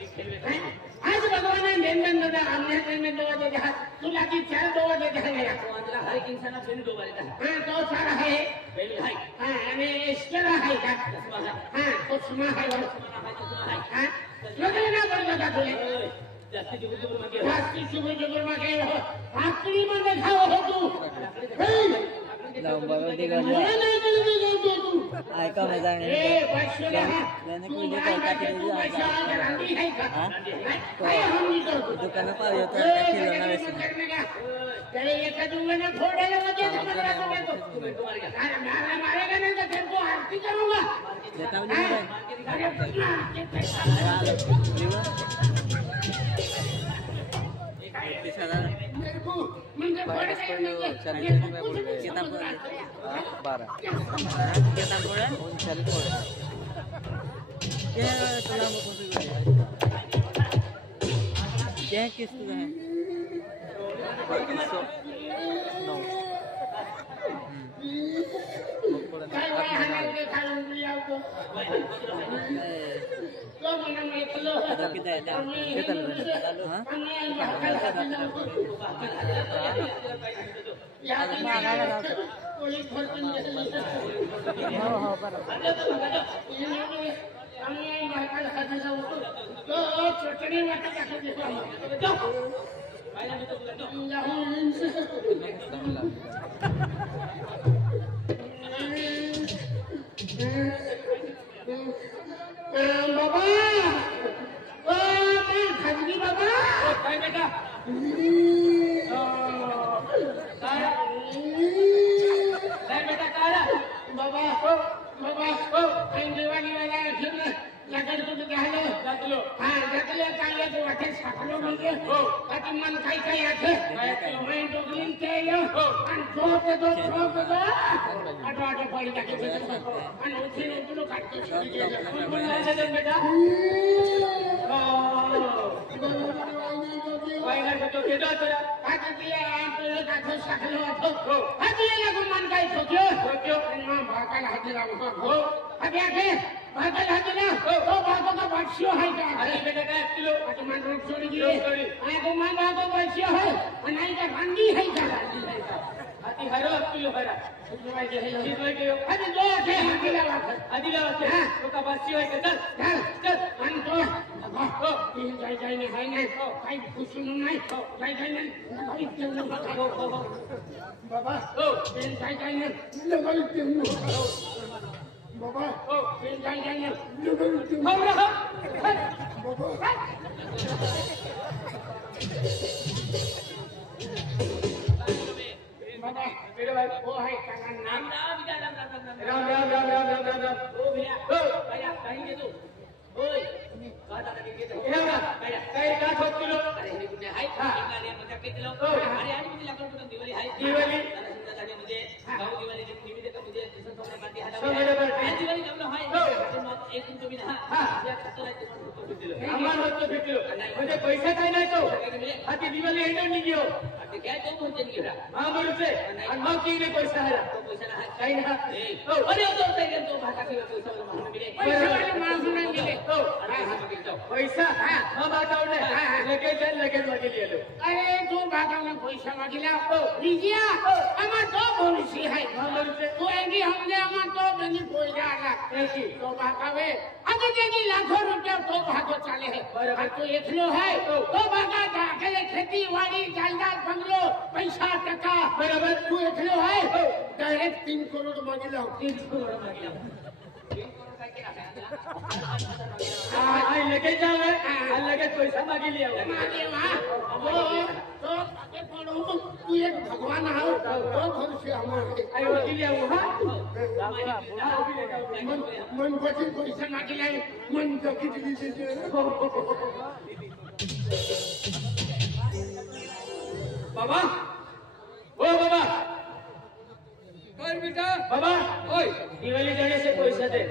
आज भगवान देन दादा हमने देन दो दे दे तुला की चार दो दे दे गया तो अंदर हर एक इंसान फिर दो बार हां तो सारा है बेल है हां आणि इसकेला है का हां तो सुमा है हां लगे ना कर दादा तुले जास्ती जुगुर मागे आखरी में दिखाओ हो तू लंबा दिखा आय का मजा नहीं मैंने कोई देखा काटी नहीं आया तो दुकान पर ये तो खिलौना ना वैसे तेरे ये कदूंगा ना फोड़े लगा के मारेगा नहीं तो तेरे को आरती करूंगा देखा नहीं kita barang kita boleh cari boleh ya selama konfigurasi ya किस है no kita ada kita बाबा खजनी बाबा काय बेटा काय बेटा कारा बाबा बाबा दिवाळी वाला लगन को घालो जातलो हां जातलो काय तो वाटे साखलो म्हणजे आता मन काय काय आहे मैं डोगरीन ते हो आणि झोप दो आटो पडी टाके आणि उठे उठलो काटतो बेटा पहिला तो केदा तोरा आता दिया आपले काठो साखलो हो आता लागून मन काय ठोक्यो आणि मग भाकाला हाती लावू हो अबे आके भाकाला हाती ना तो भाको का बच्चो है का अरे बेटा काय किलो आता मन रोड छोड़ी दिए आणि तो मन भाको बच्चो है आणि नाही का रंगी है का हाती हरो किलो हरा तुम्हारे जे है चीज होय के अरे दो के हाती लावा हां तो का बच्चो है का चल आणि तो हो तीन जाय नाही हाय नाही काही खुशून नाही जाय नाही काही तेवढं बाबा हो तीन जाय नाही लगाई तेवढं बाबा हो तीन जाय नाही लगाई तेवढं बाबा बाबा मेरे भाई वो है का नाम राम ओ भैया भैया कहेंगे तू ओय काटा का घेतो एवढा काय का ठोकलो अरे हे कुठे आहे गाडी मध्ये कितीलो अरे आणि मी लागलो कुठे दिवाळी आहे दिवाळी समजा गाडी मध्ये गाव दिवाळी निमित्त का मध्ये दिसन सोना पार्टी हाता दिवाळी जमलो आहे मग एक तुम्ही ना या खतरा तुम्हाला भेटलो आम्हाला होतो भेटलो म्हणजे पैसा काय नाही तो हाती दिवाळी एंडर निघियो ते काय तो म्हणते निघिरा महाबरुचे आणि मग किने पैसा हरा तो पैसा ना काय ना अरे तो तो भाका किलो पैसा मला मिळे पैसा मला मिळे पैसा भागावले लगेच मागितले अरे तू भागावला पैसा मागिला रिजिया आम्हा तो भविष्य है तू एंगी हमने आम्हा तो बनी पैसा आला तो भागावे अगे जेगी लाखों रुपया तो भागो चाले है बराबर तो एकलो है तो भागा जाके खेती वाड़ी जायदाद बंगलो पैसा टका बराबर तू एकलो है डायरेक्ट 3 करोड़ मागिला 3 करोड़ मागिला आई लेके जाओ लगे पैसा मांगी लिया मांगे वहां वो तो आगे पढ़ो तू एक भगवान आओ तो भविष्य हमारे आई वकील लिया वहां मन बची पैसा मांगी ले मन तो कितनी दे बाबा ओ बाबा और बेटा बाबा ओए दिवाली जाने से पैसा दे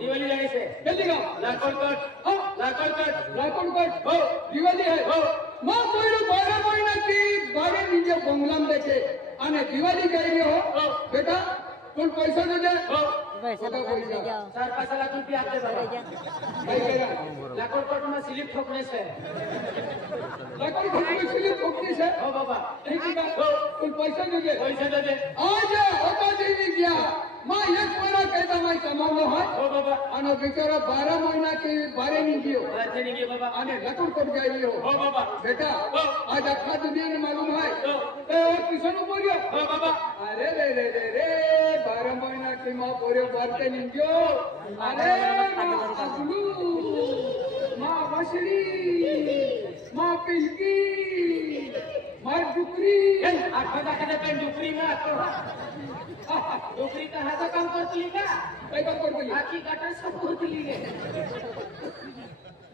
दिवाली जाने से जल्दी का लाखों कट हो दिवाली है हो मग पहिलं 12 महिन्याची बारे निजे बंगलाम देखे आणि दिवाळी करी हो बेटा तुम पैसा दे दे हो पैसा लगा ले जाओ 4-5 लाख रुपये आप दे बाबा भाई कह रहा लाखों करोड़ में स्लिप ठोकने से लाखों करोड़ में स्लिप ठोकने से हो बाबा ठीक है तुम पैसा दे दे पैसे दे दे आज होता देवी गया मां एक महीना कहता मैं कमावलो है हो बाबा અને बिचारा 12 महीना के बारे नहीं गयो राज्य नहीं गए बाबा અને લાખો કરોડ ગઈ हो बाबा बेटा आज आखा दुनिया ने मालूम है हो ए किसान बोलियो हो बाबा अरे रे रे रे रे 12 महीना की मां पोरियो बारते नहीं गयो अरे मां अगलू मां वसड़ी मां पिलकी मां डुकरी आखा दाखा पे डुकरी में आतो डुकरी का हाथा काम करती का काय काम कर बोली आखी गटर सब होती ली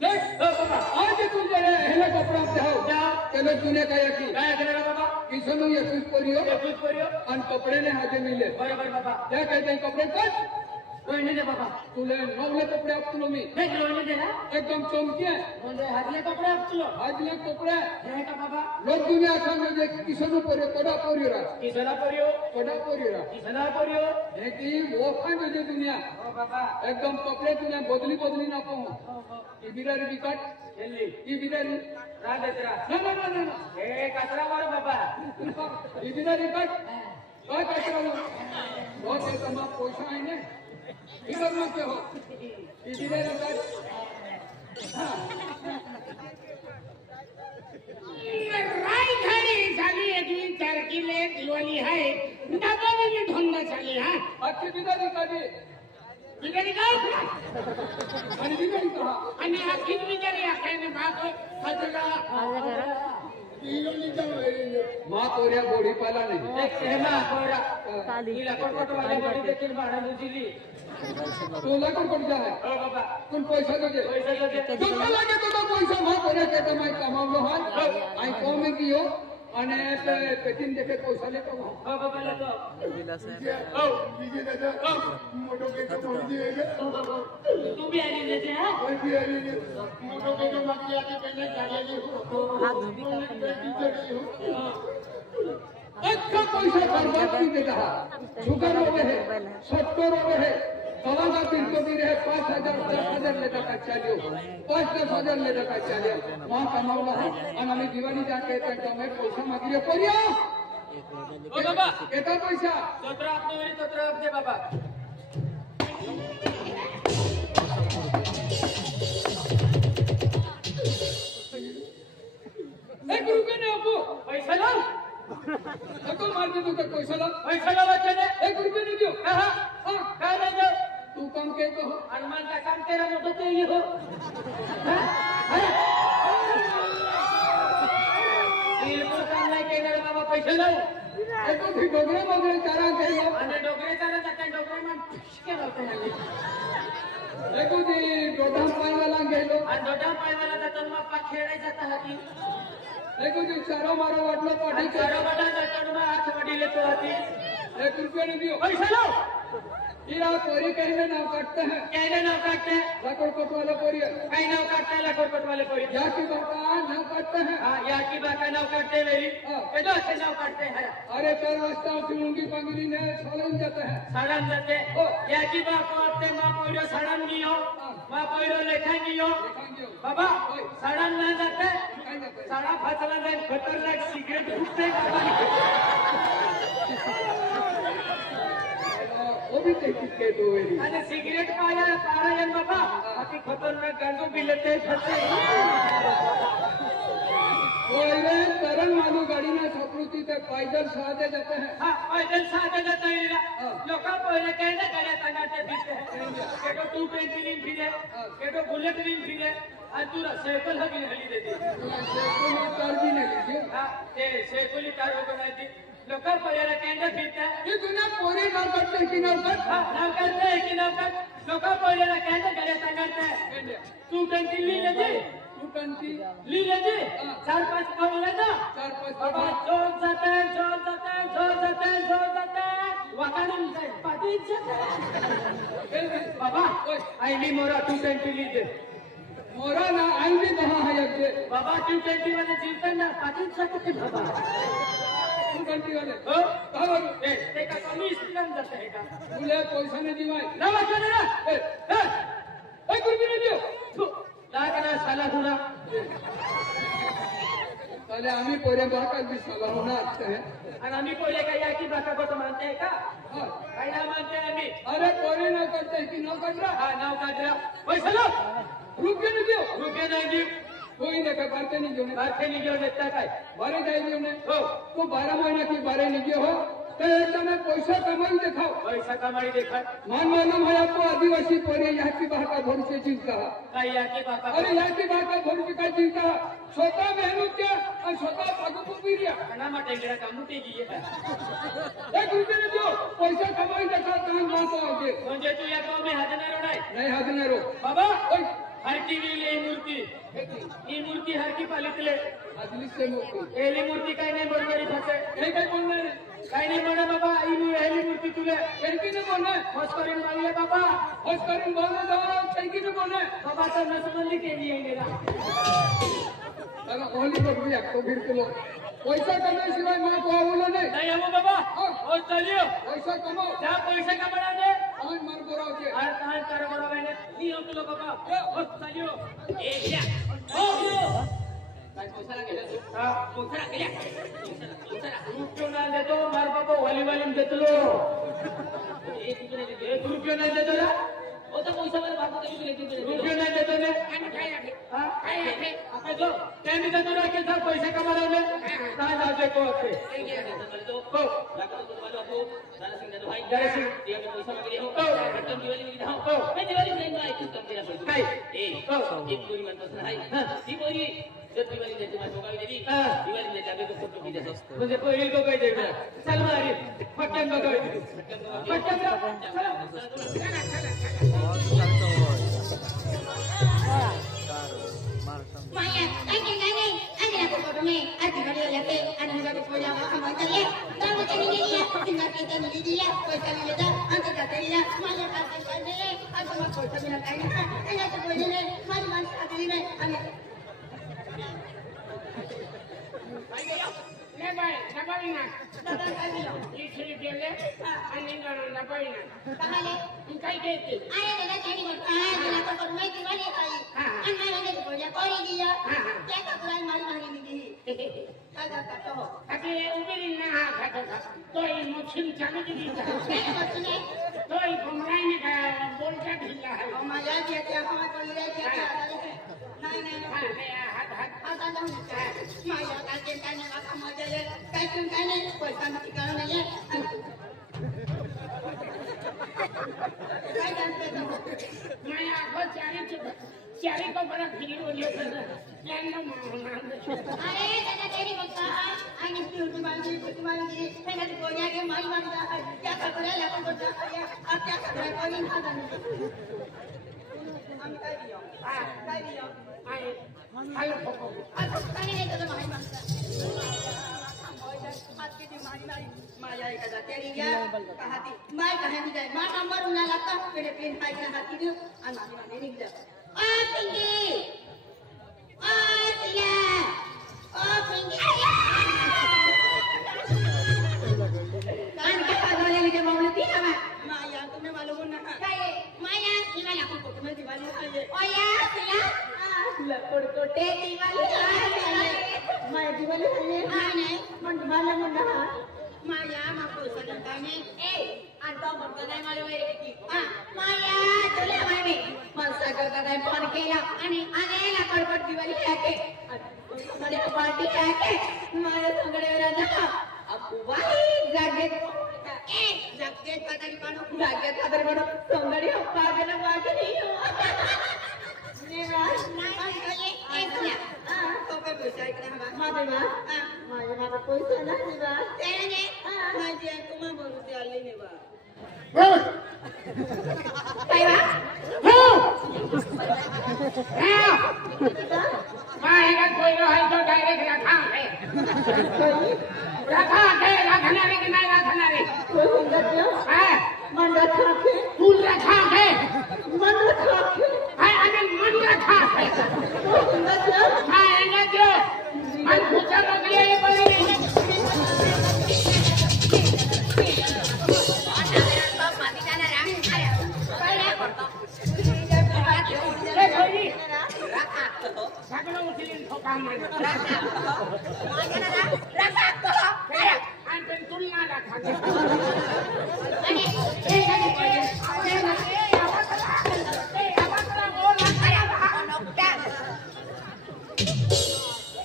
देख हो बाबा आज तू जरे हेला कपड़ा पे हो जाओ चलो तूने कहा कि काय करेगा बाबा किसान ये कुछ पोरियो ये कुछ करियो अन कपड़े ने हाथे मिले बराबर बाबा क्या कहते हैं कपड़े कट रोहिणी दे बाबा तुले नवले कपड़े आप तुलो मी देख रोहिणी दे ना एकदम चमके मुझे हाथले कपड़े आप चलो आजले कपड़े है का बाबा लोग दुनिया खाने जे किसानों पोरियो कोडा पोरियो रा किसना करियो कोडा पोरियो रा किसना करियो है कि वो खाने जे दुनिया हो बाबा एकदम कपड़े तुने बदली बदली ना पाऊं ई बिरारी बिकट जल्दी ई बिरारी राधे तेरा ना ना ना ना ए कचरा मार बाबा ई बिरारी कट काय कचरा वो के तमा पैसा है ने इधर मत हो ई बिरारी कट राजधानी झाली अजून तारखेला दिवाळी आहे डबाने ढोंगा झाली हा अच्छी बिरारी काढी बिचारी गाव आणि बिरारी कहा आणि आखीत बिचारी आखाने भाग खाजला मां पोरिया गोडी पाला नहीं एक सेमा कोरा काली नीला कोटकोट वाले बॉडी देखील भाडा मुजिली तो लाखों कट जा है हो बाबा तुम पैसा दे दे पैसे दे दे तुम लगे तो पैसा मां पोरिया कहता मैं कमावलो है आई कौन में कियो અને પેટીન દેખે પૈસા લેતો हो बाबा ले तो विलास है हो બીજે દાદા મોટો કે તો પડી ગયો हो बाबा तू भी आली देते हैं કોઈ બી આવી ને मोठो केलो बाकी आधी पहिले झालेली हाथ धोबी का अच्छा पैसा बर्बाद की देता है शुगर रोवे है सत्तर रोवे है दवा का बिल को भी रहे 5,000 10,000 लेता का चलियो 5-10,000 लेता का चलियो वहाँ कमावला है और हमें दीवानी जाके तक हमें पैसा मांगिए परिया हो बाबा कितना पैसा तोत्रा आपने मेरी तोत्रा आप दे बाबा एक रुपये ने आपको पैसा लो तो मार दे तो पैसा ला पैसा लो बच्चे ने 1 रुपये नहीं दियो हाँ हाँ काय ले दो तू कम के तो हो हनुमान का काम तेरा मोटो तो ये हो बिल्कुल काम नहीं कहने बाबा पैसे लो एक तो भी डोगरे बगरे चारा के लो आणि डोगरे चालत जाते डोगरे मग के लावते हैं एक तो दी डोडा पाई वाला गेलो आणि डोडा पायवाला जातात मग पाच खेळायला जाता हाती एक तो दी चारो मारो वाटलो आणि पाठी चारो बटा जातात मग हात वडी लेतो हाती 1 रुपये नहीं दियो पैसा लो हीरा पोरी कहने नाम काटते हैं कहने नाव काटते हैं लाखों कोट वाला पोरी काही नाव काटते हैं लाखोट वाले कोई या की बाता नाम काटते हैं हाँ या की बाका नाव काटते वेरी केदो असे नाव काटते हैं अरे 4 वाजता उठी मुंगी पंगरी ने सोलन जाते हैं साडन जाते या की बाको आपते मा पोइरो साडन नियो मा पोइरो लेखा नियो बाबा साडन ना जाते साडा फाचला जाईल खतरनाक सिगरेट फुटते वो भी देखी के दो वेरी आणि सिगरेट पाया पारायण बाबा अति खतरनाक गांजो बिलते फते वो इधर तरन मालू गाड़ी में छपरूती ते पैदल साधे जाते हैं हाँ पैदल साधे जाता है लोक पहिले कहने करे तंगाते फिरते हैं केटो 220 रीम फिरे केटो बुलेट रीम फिरे आणि तू सायकल हवी हली देते तरजी ने लीजिए हाँ ते सायकली तार बनायची लोक पहिले कहने फिरते ये दुनिया पोरी नाम काटते कि नाम काट हाँ नाव करते है की नाव कर लोक पहिले कहने करे तंगाते 220 ली लेते 220 ली लेते 4-5 पाऊल लेते 4-5 बाबा झोल जाते वाकाडून जाईल पाठीत जाते बाबा आईली मोरा 220 ली दे मोरा ना आईने कहा है ये बाबा 220 मध्ये जीवताना पाठीत जाते बाबा तू घंटी वाले हो का बोलू ते का कमी स्पीडन जाते है का तुले पैसा नाही दिवाय ना वाचले ना ए कुर्बी नाही देऊ लागना साला हुना पहले आम्ही पोरे बाका भी साला होना आते हैं और आम्ही कोले का या की बाका को तो मानते हैं का हाँ। काय ना मानते हैं आम्ही अरे पोरे न करते कि न कर रहा हां नाव काढला पैसा लो रुपये नहीं दियो रुपये नहीं दी कोई देखा करते नहीं जो ने बाकी नहीं घेऊन येता काय बारे जाएगी ने हो तो 12 महीना की बारे नहीं गयो हो तो एकदम पैसा कमाई दिखाओ पैसा कमाई देखा मान मालूम है आपको आदिवासी पोरे यहाँ की बाका भरोसे जीवता है काय या की बाका अरे यहाँ की बाका भरोसे का जीवता है स्वतः मेहनत किया और स्वतः भागो भी दिया खाना मा टेंगरा का मुठी की ये एक रुपये नहीं दियो पैसा कमाई देखा कहाँ कहाँ पाओगे म्हणजे तू या गाव में हाजर नाही नहीं हाथ नहीं रो बाबा ओए हर की वेले मूर्ती ही मूर्ती हर की पालितले असली से मुक्ति एली मूर्ती काय नाही बरोबरी फसे नहीं काय बोलना है काय नाही म्हणा बाबा ही एली मूर्ती तुले कहीं नहीं बोलना है बस करून मानले बाबा बस करीन बोलना जाओ कहीं नहीं बोलना है बाबा तर नसमंदी केली आहे गेला अरे ओली को भी आपको फिर के लो पैसा कमाई सिवाय मैं को बोलो नहीं नाही हो बाबा ओ चलियो पैसा कमाओ त्या पैसे का बना दे आज मार बोराव के हर कहां कर बड़ा मैंने नी हो तुलो बाबा ओ चलियो एक या ओ काय पैसा लागेल हां पैसा लागेल रुपये ना देतो मार बाबा वाली देतलो 1 रुपया नाही देतो ना ओ तो पैसा मला बाबा कधी रुपये नाही देतो ने आणि काय आहे हां काय आहे आता जो त्यांनी देतो ना की जर पैसे कमावले काय जाते को आपे हो लागतो तुम्हाला तो दादा सिंग दादा भाई दादा सिंग ये पैसा मागे हो बटन दिवाळी में जाओ हो मैं दिवाळी में नहीं आई तुम तेरा पैसा काय ए हो एक पूरी मन पसंद है हां ती बोली जब दिवाळी में तुम्हारी मोबाइल देवी दिवाळी में जाके तो फोटो खींचा म्हणजे पहिली को काय देणार चल मारी पटकन बघाय पटकन Maya, anh là của mẹ, anh chỉ có điều là cái anh không có điều là không có cái gì, đâu có cái gì gì, thì mà cái gì gì gì, કોઈ cái gì đó, anh chỉ có cái gì đó, Maya cái gì, anh không có cái gì cái này, anh là cái gì này, Maya cái gì này, anh ले bye नबाई ना दादा काय दिलं, इथे गेले आणि नबाई ना कहाँ ले, काय देते आया दादा चैनी मत, आया दादा को मैं दिवाली खाई, अन्ना ने तो बोला कोई दिया, क्या का पुरानी मारी मारी दी, दादा का तो, आता उभी ना हा खाता तो ही मशीन चालू केली मैंने मत सुने, तो ही घुमराई ने का बोलता ढिला है और मजा किया क्या हमारे को ले किया, नहीं नहीं हा ले हात हात आता जाऊन माझ्या काय काय नका मजा ले काय नाही पैसा नाही ठिकाण नाहीये काय जानते तुम मैं आखो चारी को बड़ा फिर बोलियो प्लान ना अरे दादा तेरी बक्का आणि स्टूडियो मांगी मैंने तो बोला कि माई मांगा क्या कर रहा है लेकिन बोलता है अब क्या कर रहा है कोई नहीं खाता हम काय दियो काय दियो आए हाल पको आज काय नाही तो माई मांगा आज की बीमारी मारी माया एक दादा तेरी या कहा थी मैं कहे भी जाए मां नंबर उना लगता मेरे प्लेन पाई ना हाथी दो और मानी माने नहीं जा आ पिंकी आ तिला आ पिंकी कान के पागल है मुझे मालूम थी ना माया तुम्हें मालूम ना काय माया दिवाली आपको को तुम्हें दिवाली है ओ या तिला लकोड़ कोटे दिवाली माया दिवाली है नहीं मन मालूम ना माया माको सनकाने ए आता म्हणता नाही मला वेळ की माया तुला माहिती मनसा करता नाही फोन केला आणि आलेला कडकड दिवाळी याके मध्ये पार्टी याके माया संगडे राजा अप्पू बाई जागे ए जागे कातरी काढू जागे कातरी काढू संगडी पागल वागली नेवा नाही एक तो पे पैसा इकडे हवा मादेवा माझ्या बाबा पैसा नाही दिवा त्याने माझी कुमा भरून आली नेवा काय वा मायला कोई है तो डायरेक्ट रखा रे कि नहीं रखना रे कोई मंडत हां मन रखा के फूल रखा है मन रखा के हां अरे मन रखा है कोई मंडत हां एंगा जो मन पूछा लग रही है सगळं उचलीन ठोका माझं माझ्या दादा रखा तो आणि पण तुलना राखा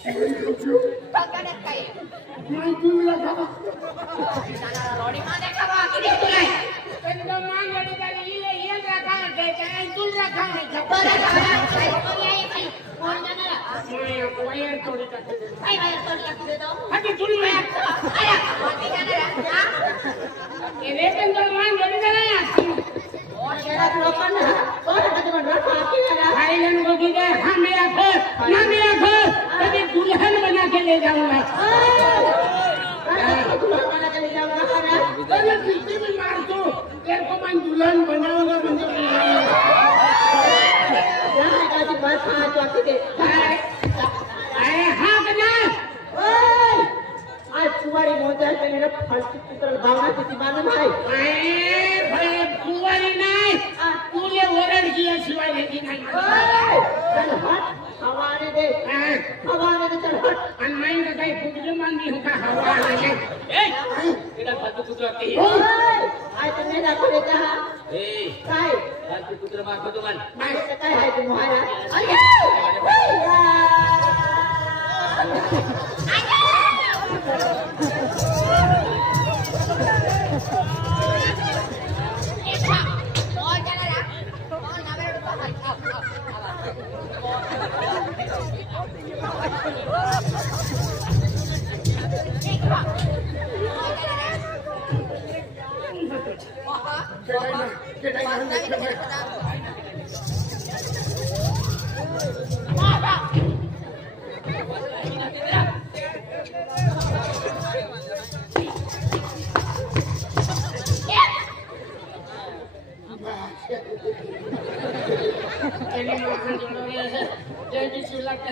आणि मैं तुलना राखा रोडी माने खावा किती तुला पण मांगडी झाली ये राखा द्यायचा आणि तुलना राखा बरं खावा काय कोण जाणार वायर थोडी टाकते काय बाहेर तोड लागते तो आणि तुलना अरे कोणती जाणार ये पण तो मांगडी झाला और शहरात लोकांना कोण हातात रखा किती थाईलैंड को की गए हाँ मेरा घर ना मेरा घर कभी दुल्हन बना के ले जाऊंगा अरे किसी भी मार दो तेरे को मैं दुल्हन बनाऊंगा मुझे अरे हाँ बना आज तुम्हारी मोजाल में मेरा फालतू पुत्र भावना किती मालूम है अरे भाई कुंवारी नहीं तूने वरण किया शिवाय लेकी नहीं चल हट हवाने दे चल हट आणि मैं तो काही फुटले मांदी हूँ का हवा लगे इधर फालतू कुत्रा आते हैं आज तुमने दाखवले का काय फालतू कुत्रा मार दो मन माझं काय आहे तुम्हाला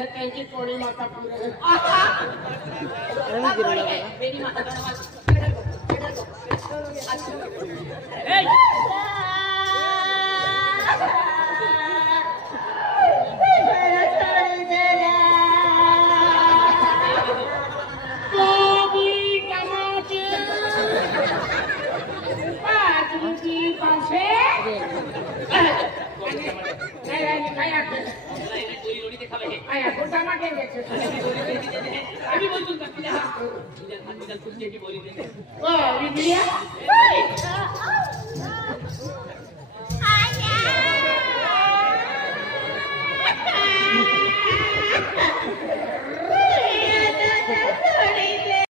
त्यांची थोडी माता पुरे मेरी माता